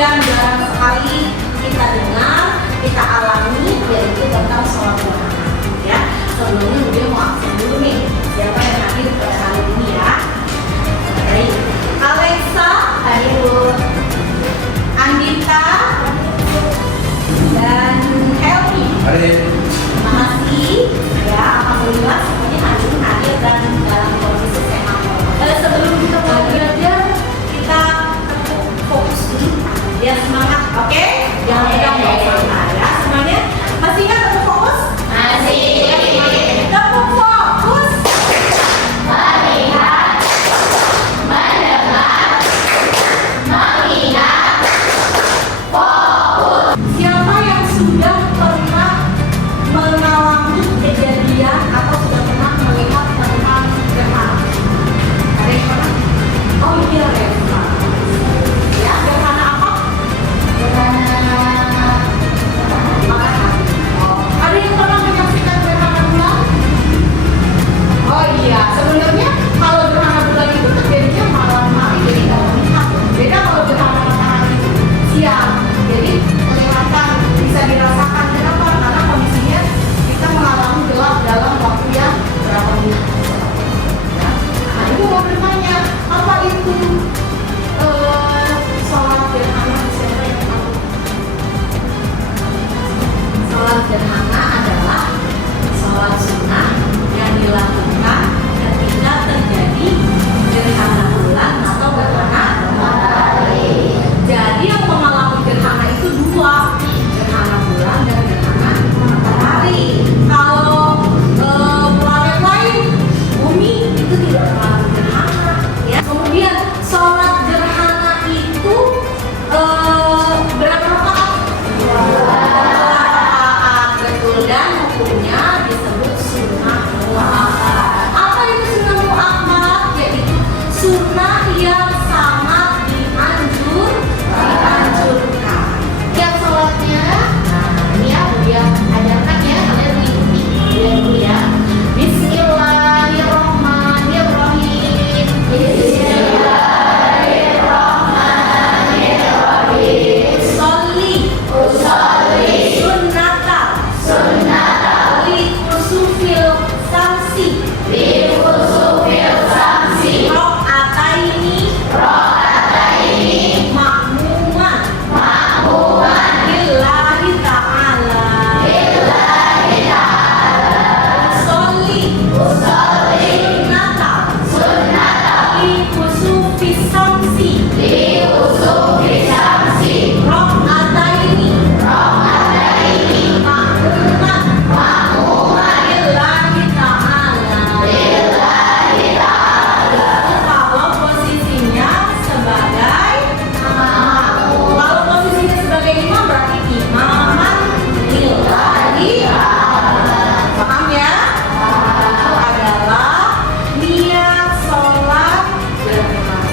yang jarang sekali kita dengar, kita alami, yaitu tentang sholat gerhana. Ya, sebelumnya Budi mau absen dulu nih. Siapa yang hadir pada kali ini ya? Oke, Alexa, ayo. Andita dan Helmi. Terima kasih. Ya, alhamdulillah semuanya hadir dan dalam kondisi sehat. Sebelum kita mulai belajar, kita fokus dulu. Ya, semangat, oke? Jangan pegang ya, semuanya. Masih ingat untuk fokus? Masih. Kita fokus. Melihat, mendengar, mengingat, fokus. Siapa yang sudah pernah mengalami kejadian atau sudah pernah melihat tentang gerhana? Ada yang pernah? Oh iya, Reva. Ya, gerhana apa? Gerhana matahari. Oh, ada yang pernah menyaksikan gerhana bulan? Oh iya, sebenarnya kalau gerhana bulan itu terjadinya malam hari, jadi nggak terlihat. Beda kalau gerhana matahari itu siang, jadi kelihatan, bisa dirasakan. Kenapa? Karena kondisinya kita mengalami gelap dalam waktu yang berapa menit. Ya. Nah, ibu mau bertanya, apa itu sholat gerhana? Siapa yang tahu? Sholat gerhana adalah sholat sunnah yang dilakukan ketika terjadi gerhana bulan atau gerhana matahari. Jadi yang mengalami gerhana itu dua, gerhana bulan dan gerhana matahari. Kalau planet lain, bumi itu tidak mengalami gerhana. Ya. Kemudian sholat gerhana itu berapa rakaat? Betul, dan hukumnya disebut sunnah muakkad. Apa itu sunnah muakkad? Yaitu sunnah yang sangat dianjurkan. Tiap sholatnya, ini ya Budia ajarkan ya, kalian mengikuti Budia dulu ya. Bismillahirrahmanirrahim. Bismillahirrahmanirrahim. Sholli sunnata li kusufil samsi ro'ataini ma'muman lillahi ta'ala. Sholli sunnata li kusufis samsi ro'ataini ma'muman lillahi ta'ala. Kalau posisinya sebagai imam berarti imaman lillahi ta'ala. Paham ya? Itu adalah niat sholat gerhana.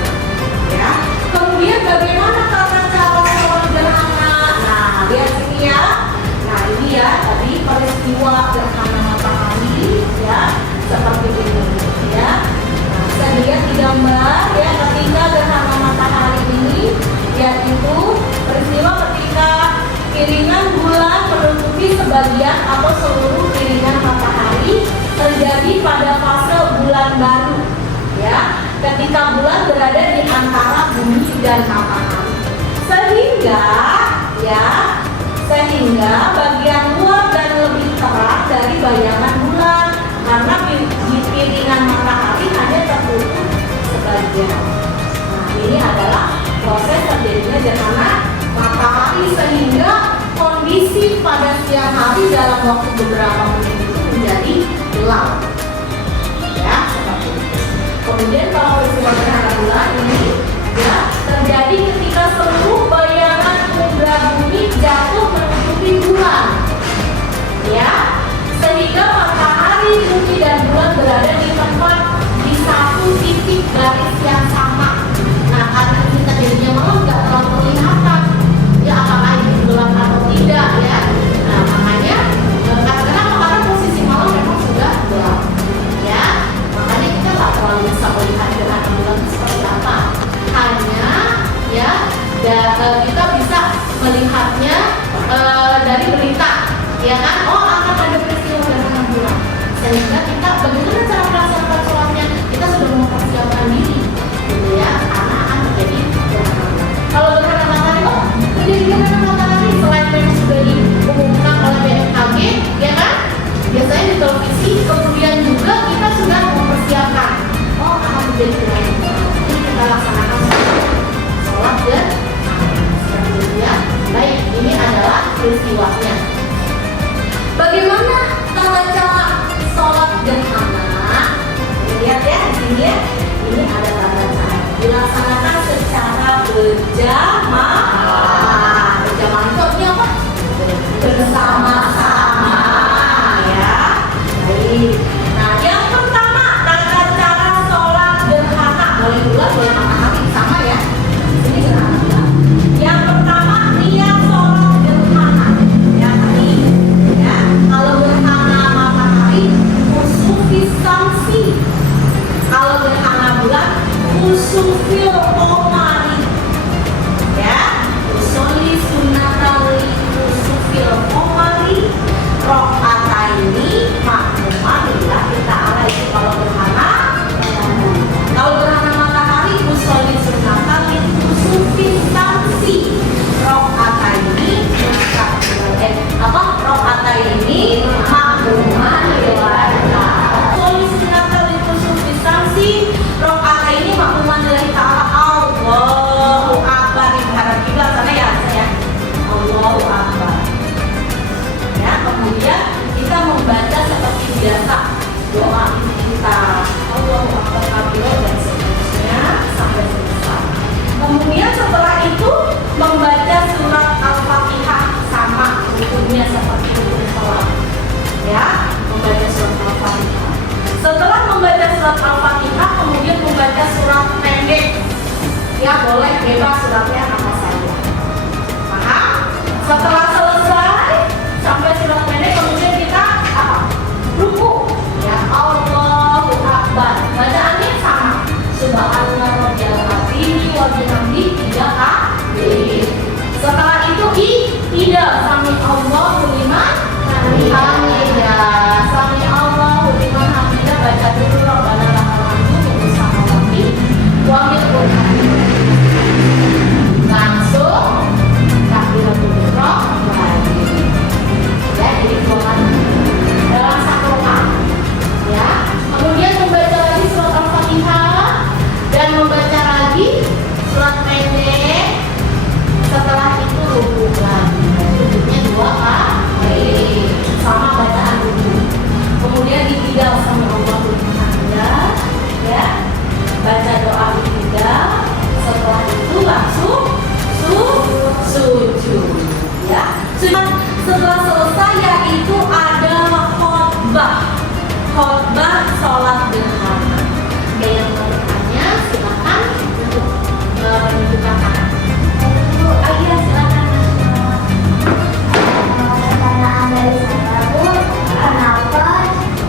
Ya. Kemudian bagaimana tata cara sholat gerhana? Nah, lihat sini ya. Nah, ini ya tadi peristiwa gerhana matahari ya, seperti ini ya. Nah, bisa dilihat di gambar ya, ketika gerhana matahari ini yaitu peristiwa ketika piringan bulan menutupi sebagian atau seluruh piringan matahari, terjadi pada fase bulan baru ya, ketika bulan berada di antara bumi dan matahari, sehingga bagian luar dan lebih terang dari bayangan bulan, karena di piringan matahari hanya tertutup sebagian. Nah, ini adalah proses terjadinya gerhana matahari, sehingga kondisi pada siang hari dalam waktu beberapa menit itu menjadi gelap. Ya, seperti itu. Kemudian kalau peristiwa gerhana bulan ini ya terjadi ketika seluruh bayangan umbra bumi jatuh menutupi bulan. Ya, sehingga matahari, bumi dan bulan berada di tempat di satu titik garis yang sama. Nah, karena ini terjadinya malam nggak terlalu kelihatan ya apakah ini bulan atau tidak ya. Nah, makanya karena posisi malam memang sudah gelap ya, makanya kita nggak terlalu bisa melihat gerhana bulan seperti apa. Hanya ya kita bisa sholatnya dari berita, ya kan? Oh, akan ada peristiwa gerhana bulan, sehingga kita bagaimana cara melaksanakan sholatnya, kita sudah mempersiapkan diri, gitu ya, karena akan terjadi gerhana bulan. Kalau gerhana matahari, oh terjadi gerhana matahari, selain memang sudah diumumkan oleh BMKG, ya kan? Biasanya di televisi, kemudian juga kita sudah mempersiapkan, oh akan terjadi gerhana bulan, ini kita laksanakan sholat gerhana. Ya, baik, ini adalah peristiwanya. Bagaimana tata cara sholat gerhana? Lihat ya di sini ya. Ini ada tata cara. Dilaksanakan secara berjamaah. Berjamaah itu artinya apa? Bersama-sama, ya. Baik. Nah, yang pertama tata cara sholat gerhana. Boleh bulan, boleh matahari, sama ya. Di sini gerhana bulan. Yang pertama niat sholat gerhana. Yang tadi ya, kalau gerhana matahari khusufis samsi. Kalau gerhana bulan khusufil qamari. Ya, usolli sunnatal khusufil qamari rakaataini makmuman lillahi ta'ala. Itu kalau gerhana. Kalau gerhana matahari usolli sunnatal khusufis samsi rakaataini rakaataini makmuman lillahi ta'ala. Usolli sunnatal khusufis samsi rakaataini makmuman lillahi ta'ala. Allahu akbar. Harap juga sana ya saya. Allahu akbar. Ya, kemudian kita membaca seperti biasa doa kita. Allahu akbar kabiro dan seterusnya sampai selesai. Kemudian setelah itu membaca surat Al-Fatihah sama rukunnya seperti rukun sholat. Ya, membaca surat Al-Fatihah. Setelah membaca surat Al-Fatihah, kemudian membaca surat pendek. Ya, boleh bebas suratnya apa saja. Paham? Setelah selesai sampai surat pendek, kemudian kita apa? Ruku. Ya, Allahu akbar. Bacaannya sama. Subhanallah rabbiyal azim wa bihamdihi 3 kali. Setelah itu tidak sami Allahu liman hamidah. Sami Allahu liman hamidah, baca dulu Rabbana lakal hamdu bersama waktu wa minal langsung takbiratul ihram lagi. Ya, jadi 2 kali dalam 1 rakaat. Ya, kemudian membaca lagi surat Al-Fatihah dan membaca lagi surat pendek. Setelah itu ruku lagi. Rukuknya 2 kali sama bacaan ruku. Kemudian ditinggal sama Allah Subhanahu, ya. Baca doa ketiga. Setelah itu langsung sujud. Ya. Setelah selesai yaitu ada khotbah sholat gerhana. Yang mau bertanya silakan untuk menunjukkan tangan. Iya, silakan. Pertanyaan dari saya Bu, kenapa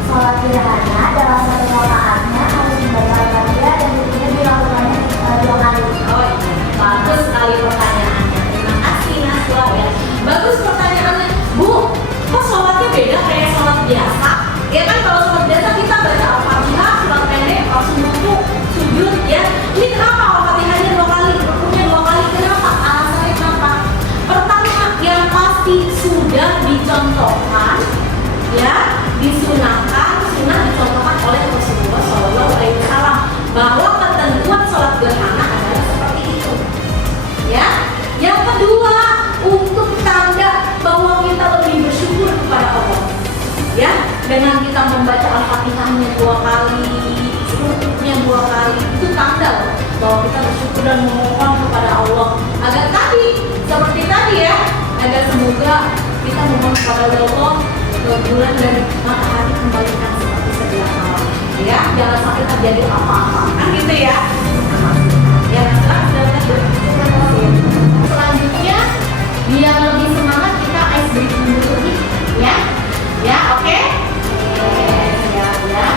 sholat gerhana dalam 1 rakaatnya harus membaca Al-Fatihah dan rukunya dilakukannya 2 kali? Oh iya, bagus sekali pertanyaannya. Terima kasih Naswa ya. Bagus pertanyaannya, Bu. Kok sholatnya beda kayak sholat biasa? Ya kan kalau sholat biasa kita baca Al-Fatihah, surat pendek, langsung ruku, sujud ya. Ini kenapa Al-Fatihahnya 2 kali, rukunya 2 kali? Kenapa? Alasannya kenapa? Pertama, yang pasti sudah dicontohkan, ya, disunahkan, sunnah dicontohkan oleh Rasulullah SAW bahwa ketentuan sholat gerhana adalah seperti itu. Ya. Yang kedua, untuk tanda bahwa kita lebih bersyukur kepada Allah. Ya, dengan kita membaca Al-Fatihahnya 2 kali, rukuknya 2 kali, itu tanda bahwa kita bersyukur dan memohon kepada Allah agar seperti tadi ya, agar semoga kita memohon kepada Allah bulan dan matahari kembalikan seperti sedia kala. Ya, jangan sampai terjadi apa-apa, kan gitu ya. Ya, Selanjutnya, biar lebih semangat kita ice breaking dulu nih, ya. Ya, oke. Ya.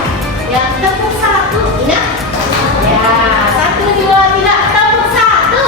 Yang tepuk 1, ingat. Ya, 1, 2, 3, tepuk 1.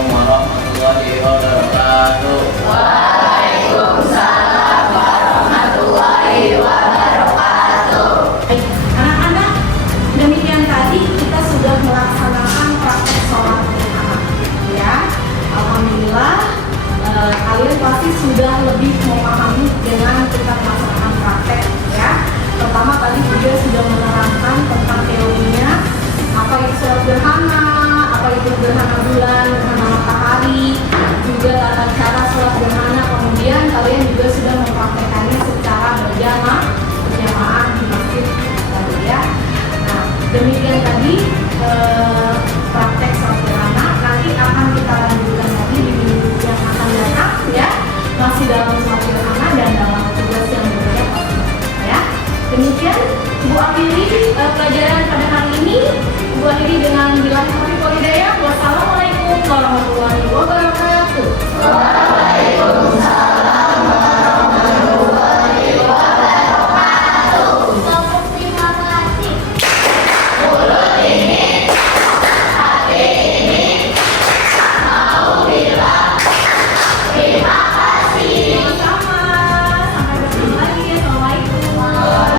Assalamualaikum warahmatullahi wabarakatuh. Waalaikumsalam warahmatullahi wabarakatuh. Baik, anak-anak, demikian tadi kita sudah melaksanakan praktek sholat duha. Ya, alhamdulillah kalian pasti sudah lebih memahami dengan kita melaksanakan praktek. Ya, pertama tadi juga sudah menerangkan tentang teorinya, apa itu sholat gerhana, apa itu gerhana bulan, gerhana matahari, juga tata cara sholat gerhana. Kemudian kalian juga sudah mempraktekannya secara berjamaah